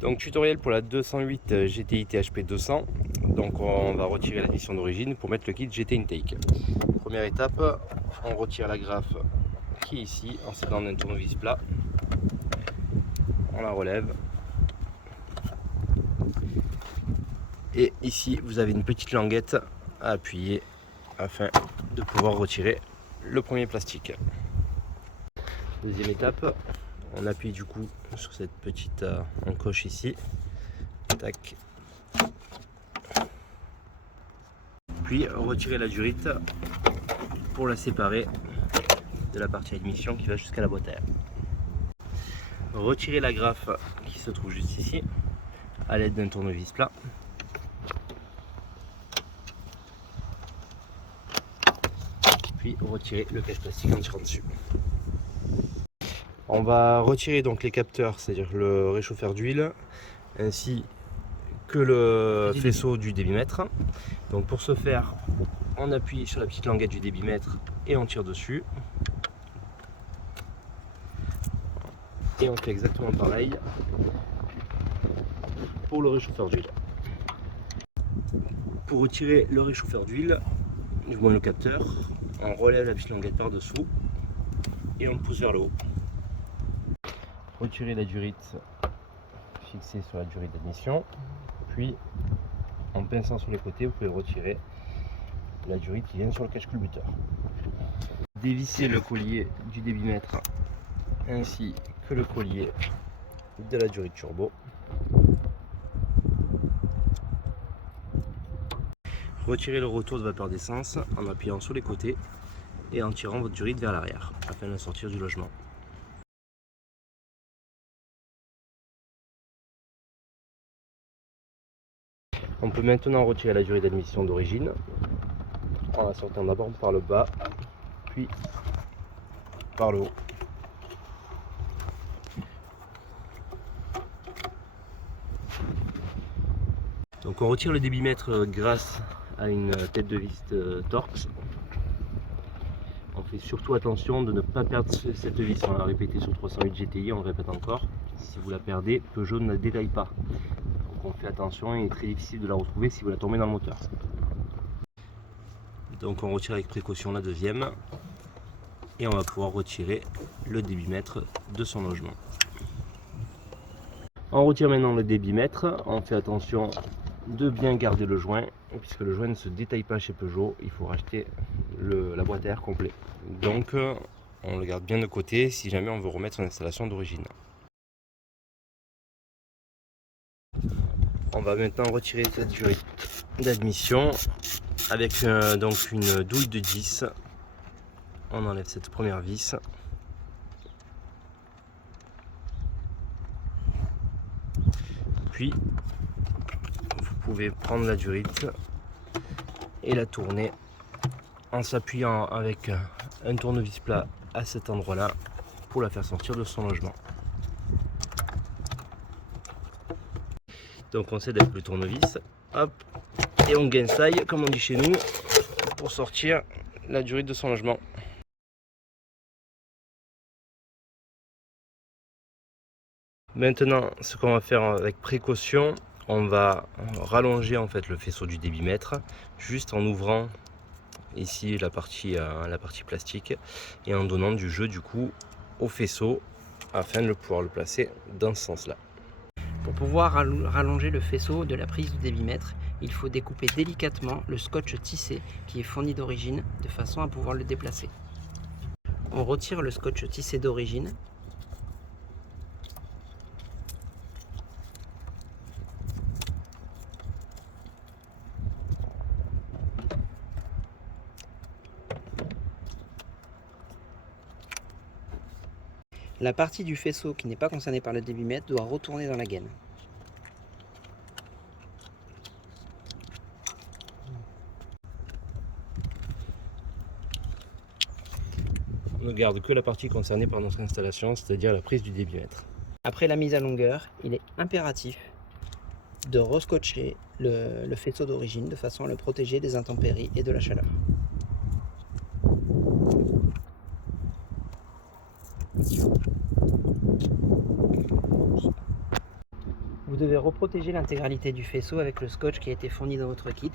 Donc tutoriel pour la 208 GTI THP 200. Donc on va retirer l'admission d'origine pour mettre le kit GT Intake. Première étape, on retire la graffe qui est ici en s'aidant d'un tournevis plat. On la relève. Et ici vous avez une petite languette à appuyer afin de pouvoir retirer le premier plastique. Deuxième étape, on appuie du coup sur cette petite encoche ici. Tac. Puis retirer la durite pour la séparer de la partie admission qui va jusqu'à la boîte à air. Retirer la graffe qui se trouve juste ici à l'aide d'un tournevis plat. Puis retirer le cache plastique en tirant dessus. On va retirer donc les capteurs, c'est-à-dire le réchauffeur d'huile ainsi que le faisceau du débitmètre. Donc pour ce faire, on appuie sur la petite languette du débitmètre et on tire dessus. Et on fait exactement pareil pour le réchauffeur d'huile. Pour retirer le réchauffeur d'huile, du moins le capteur, on relève la petite languette par dessous et on pousse vers le haut. Retirer la durite fixée sur la durite d'admission, puis en pinçant sur les côtés, vous pouvez retirer la durite qui vient sur le cache culbuteur. Dévisser le collier du débitmètre ainsi que le collier de la durite turbo. Retirez le retour de vapeur d'essence en appuyant sur les côtés et en tirant votre durite vers l'arrière afin de la sortir du logement. On peut maintenant retirer la durite d'admission d'origine en la sortant d'abord par le bas puis par le haut. Donc on retire le débitmètre grâce à une tête de vis Torx. On fait surtout attention de ne pas perdre cette vis. On l'a répété sur 308 GTI, on le répète encore. Si vous la perdez, Peugeot ne la détaille pas. Donc on fait attention, il est très difficile de la retrouver si vous la tombez dans le moteur. Donc on retire avec précaution la deuxième. Et on va pouvoir retirer le débitmètre de son logement. On retire maintenant le débitmètre. On fait attention de bien garder le joint, puisque le joint ne se détaille pas chez Peugeot, il faut racheter la boîte à air complet. Donc on le garde bien de côté si jamais on veut remettre une installation d'origine. On va maintenant retirer cette durite d'admission avec donc une douille de 10. On enlève cette première vis. Puis vous pouvez prendre la durite et la tourner en s'appuyant avec un tournevis plat à cet endroit là pour la faire sortir de son logement. Donc on s'aide avec le tournevis, hop, et on gainsaille comme on dit chez nous pour sortir la durite de son logement. Maintenant, ce qu'on va faire avec précaution, on va rallonger en fait le faisceau du débitmètre juste en ouvrant ici la partie plastique et en donnant du jeu du coup au faisceau afin de pouvoir le placer dans ce sens là. Pour pouvoir rallonger le faisceau de la prise du débitmètre, il faut découper délicatement le scotch tissé qui est fourni d'origine de façon à pouvoir le déplacer. On retire le scotch tissé d'origine. La partie du faisceau qui n'est pas concernée par le débitmètre doit retourner dans la gaine. On ne garde que la partie concernée par notre installation, c'est-à-dire la prise du débitmètre. Après la mise à longueur, il est impératif de rescotcher le faisceau d'origine de façon à le protéger des intempéries et de la chaleur. pouvez reprotéger l'intégralité du faisceau avec le scotch qui a été fourni dans votre kit.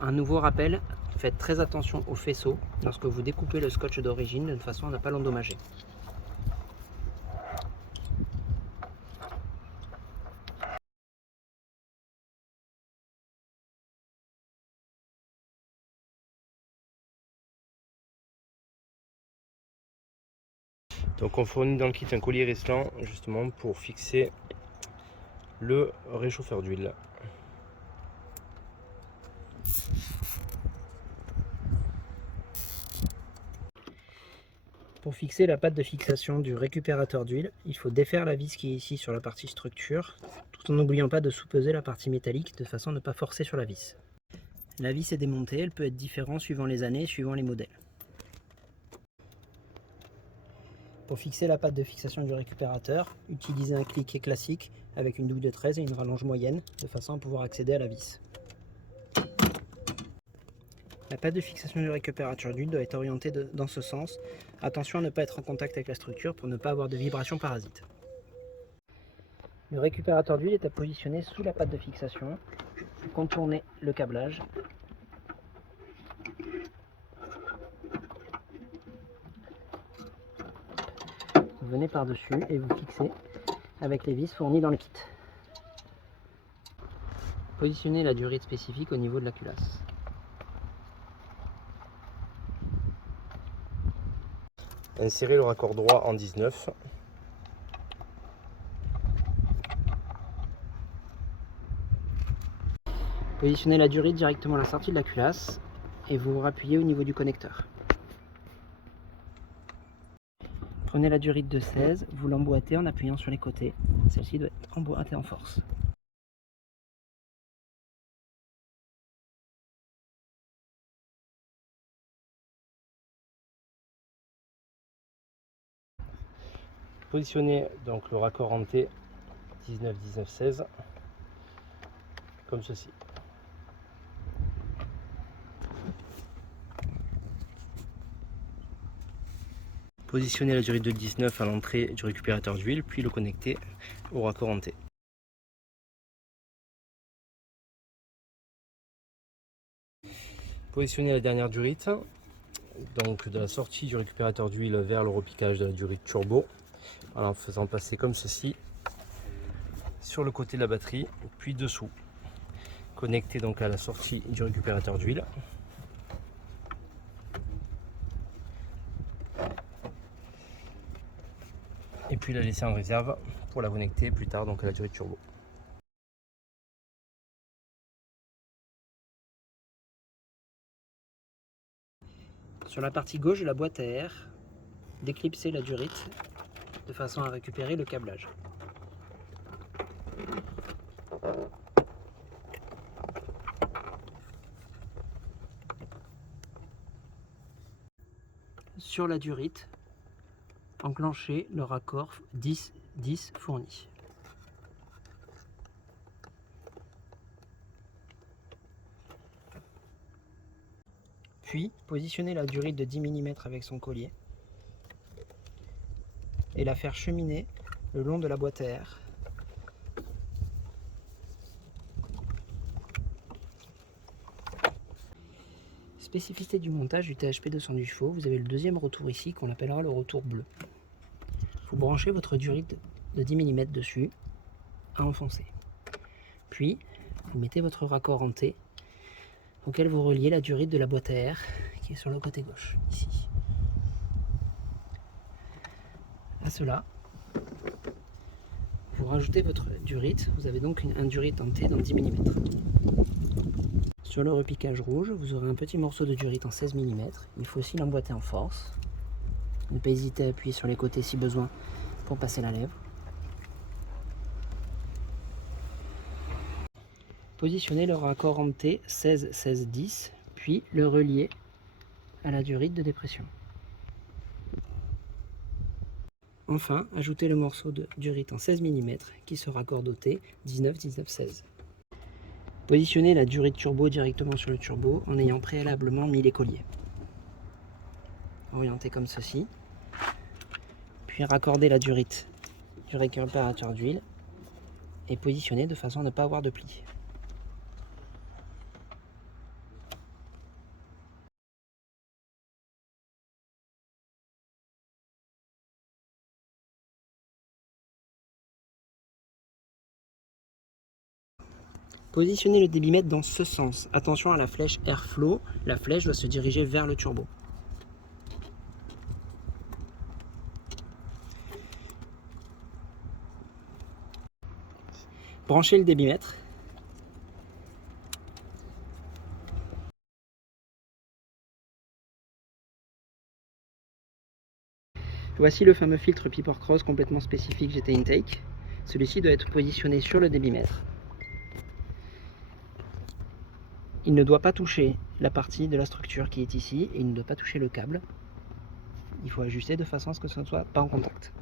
Un nouveau rappel, faites très attention au faisceau lorsque vous découpez le scotch d'origine de façon à ne pas l'endommager. Donc on fournit dans le kit un collier Reslan justement pour fixer le réchauffeur d'huile. Pour fixer la patte de fixation du récupérateur d'huile, il faut défaire la vis qui est ici sur la partie structure, tout en n'oubliant pas de sous-peser la partie métallique de façon à ne pas forcer sur la vis. La vis est démontée, elle peut être différente suivant les années, suivant les modèles. Pour fixer la patte de fixation du récupérateur, utilisez un cliquet classique avec une douille de 13 et une rallonge moyenne, de façon à pouvoir accéder à la vis. La patte de fixation du récupérateur d'huile doit être orientée dans ce sens. Attention à ne pas être en contact avec la structure pour ne pas avoir de vibrations parasites. Le récupérateur d'huile est à positionner sous la patte de fixation. Contournez le câblage. Vous venez par-dessus et vous fixez avec les vis fournies dans le kit. Positionnez la durite spécifique au niveau de la culasse. Insérez le raccord droit en 19. Positionnez la durite directement à la sortie de la culasse et vous vous rappuyez au niveau du connecteur. Prenez la durite de 16, vous l'emboîtez en appuyant sur les côtés. Celle-ci doit être emboîtée en force. Positionnez donc le raccord en T 19, 19, 16 comme ceci. Positionnez la durite de 19 à l'entrée du récupérateur d'huile, puis le connecter au raccord en T. Positionnez la dernière durite, donc de la sortie du récupérateur d'huile vers le repiquage de la durite turbo, en faisant passer comme ceci sur le côté de la batterie, puis dessous. Connectez donc à la sortie du récupérateur d'huile. Et puis la laisser en réserve pour la connecter plus tard donc à la durite turbo. Sur la partie gauche de la boîte à air, déclipsez la durite de façon à récupérer le câblage. Sur la durite, enclenchez le raccord 10-10 fourni. Puis, positionnez la durite de 10 mm avec son collier et la faire cheminer le long de la boîte à air. Spécificité du montage du THP 218 chevaux, vous avez le deuxième retour ici qu'on appellera le retour bleu. Vous branchez votre durite de 10 mm dessus à enfoncer. Puis, vous mettez votre raccord en T auquel vous reliez la durite de la boîte à air qui est sur le côté gauche, ici. À cela, vous rajoutez votre durite, vous avez donc un durite en T dans 10 mm. Sur le repiquage rouge, vous aurez un petit morceau de durite en 16 mm, il faut aussi l'emboîter en force. Ne pas hésiter à appuyer sur les côtés si besoin pour passer la lèvre. Positionnez le raccord en T 16-16-10, puis le relier à la durite de dépression. Enfin, ajoutez le morceau de durite en 16 mm qui se raccorde au T 19-19-16. Positionnez la durite turbo directement sur le turbo en ayant préalablement mis les colliers. Orientez comme ceci. Puis raccordez la durite du récupérateur d'huile est positionné de façon à ne pas avoir de plis. Positionnez le débitmètre dans ce sens. Attention à la flèche Airflow, la flèche doit se diriger vers le turbo. Branchez le débitmètre. Voici le fameux filtre Piper Cross complètement spécifique GT Intake. Celui-ci doit être positionné sur le débitmètre. Il ne doit pas toucher la partie de la structure qui est ici et il ne doit pas toucher le câble. Il faut ajuster de façon à ce que ce ne soit pas en contact.